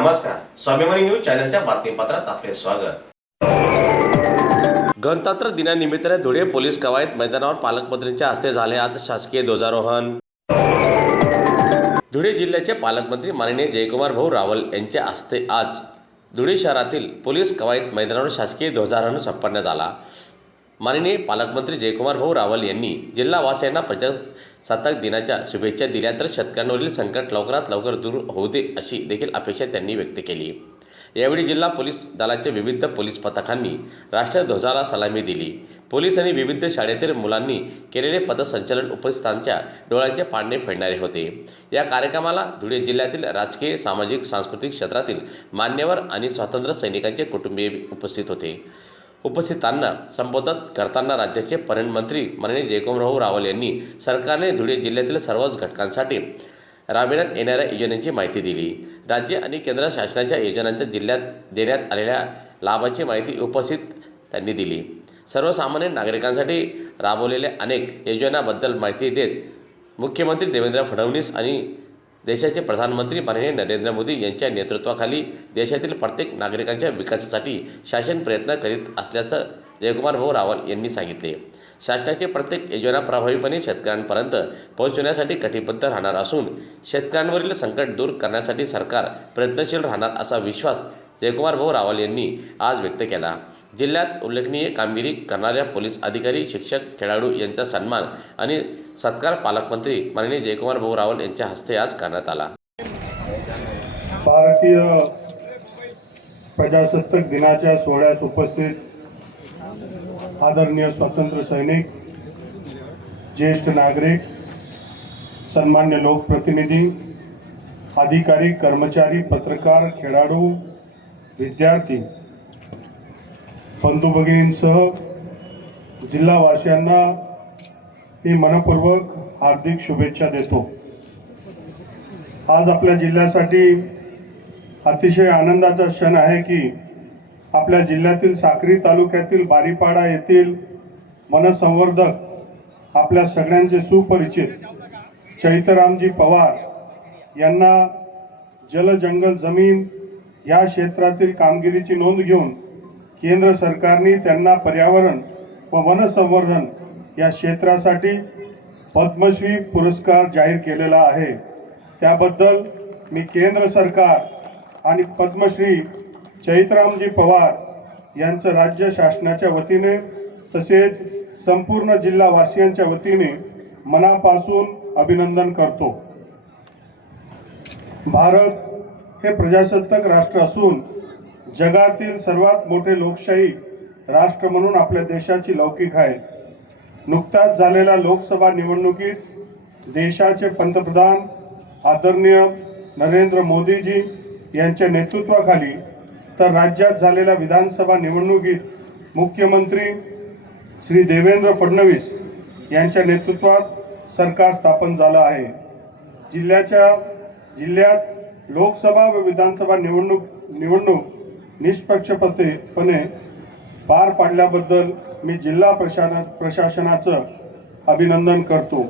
नमस्कार, स्वाभिमानी न्यूज चॅनलच्या बातमीपत्रात आपले स्वागत। गणतंत्र दिनानिमित्त धुळे पोलीस कवायत मैदानावर पालकमंत्र्यांच्या हस्ते झाले आज शासकीय ध्वजारोहण। धुळे जिल्ह्याचे पालकमंत्री माननीय जयकुमार भाऊ रावल यांच्या हस्ते आज धुळे शहरातील पोलीस कवायत मैदानावर शासकीय ध्वजारोहण संपन्न झाला। माननीय पालकमंत्री जयकुमार भाऊ रावल यांनी जिल्हावासियांना प्रजासत्ताक दिनाच्या शुभेच्छा दिल्या, तर शेतकऱ्यांवरील संकट लवकरात लवकर दूर होऊ दे अशी देखील अपेक्षा त्यांनी व्यक्त केली। यावेळी जिल्हा पोलीस दलाच्या विविध पोलीस पथकांनी राष्ट्रध्वजाला सलामी दिली। पोलीस आणि विविध शाळेतील मुलांनी केलेले पथसंचलन उपस्थितांच्या डोळ्याचे पारणे फेडणारे होते। या कार्यक्रमाला धुळे जिल्ह्यातील राजकीय, सामाजिक, सांस्कृतिक क्षेत्रातील मान्यवर आणि स्वातंत्र्य सैनिकांचे कुटुंबीय उपस्थित होते। उपस्थितांना संबोधित करताना राज्याचे पर्यटन मंत्री माननीय जयकुमार रावल यांनी सरकारने धुळे जिल्ह्यातील सर्वच घटकांसाठी राबविण्यात येणाऱ्या योजनांची माहिती दिली। राज्य आणि केंद्र शासनाच्या योजनांच्या जिल्ह्यात देण्यात आलेल्या लाभाची माहिती उपस्थित त्यांनी दिली। सर्वसामान्य नागरिकांसाठी राबवलेल्या अनेक योजनांबद्दल माहिती देत मुख्यमंत्री देवेंद्र फडणवीस आणि देशाचे प्रधानमंत्री माननीय नरेंद्र मोदी यांच्या नेतृत्वाखाली देशातील प्रत्येक नागरिकांच्या विकासासाठी शासन प्रयत्न करीत असल्याचं जयकुमार भाऊ रावल यांनी सांगितले। शासनाची प्रत्येक योजना प्रभावीपणे शेतकऱ्यांपर्यंत पोहोचवण्यासाठी कटिबद्ध राहणार असून शेतकऱ्यांवरील संकट दूर करण्यासाठी सरकार प्रयत्नशील राहणार असा विश्वास जयकुमार भाऊ रावल यांनी आज व्यक्त केला। जिल्ह्यात उल्लेखनीय कामगिरी करणाऱ्या पोलीस अधिकारी, शिक्षक, खेळाडू यांचा सन्मान आणि सत्कार पालकमंत्री माननीय जयकुमार भाऊ रावल यांच्या हस्ते आज करण्यात आला। भारतीय प्रजासत्ताक दिनाच्या सोहळ्यास उपस्थित आदरणीय स्वातंत्र्य सैनिक, ज्येष्ठ नागरिक, सन्मान्य लोकप्रतिनिधी, अधिकारी, कर्मचारी, पत्रकार, खेळाडू, विद्यार्थी, बंधू भगिनींसह जिल्हावासियांना मी मनपूर्वक हार्दिक शुभेच्छा देतो। आज आपल्या जिल्ह्यासाठी अतिशय आनंदाचा क्षण आहे की आपल्या जिल्ह्यातील साक्री तालुक्यातील बारीपाडा येथील वनसंवर्धक आपल्या सगळ्यांचे सुपरिचित चैतरामजी पवार यांना जल, जंगल, जमीन या क्षेत्रातील कामगिरीची नोंद घेऊन केंद्र सरकारने त्यांना पर्यावरण व वनसंवर्धन या क्षेत्रासाठी पद्मश्री पुरस्कार जाहीर केलेला आहे। त्याबद्दल मी केंद्र सरकार आणि पद्मश्री चैतरामजी पवार यांचं राज्य शासनाच्या वतीने तसेच संपूर्ण जिल्हावासियांच्या वतीने मनापासून अभिनंदन करतो। भारत हे प्रजासत्ताक राष्ट्र असून जगातील सर्वात मोठे लोकशाही राष्ट्र म्हणून आपल्या देशाची लौकिक आहे। नुकताच झालेल्या लोकसभा निवडणुकीत देशाचे पंतप्रधान आदरणीय नरेंद्र मोदीजी यांच्या नेतृत्वाखाली तर राज्यात झालेल्या विधानसभा निवडणुकीत मुख्यमंत्री श्री देवेंद्र फडणवीस यांच्या नेतृत्वात सरकार स्थापन झालं आहे। जिल्ह्यात लोकसभा व विधानसभा निवडणूक निष्पक्षपातीपणे पार पाडल्याबद्दल मी जिल्हा प्रशासनाचं अभिनंदन करतो।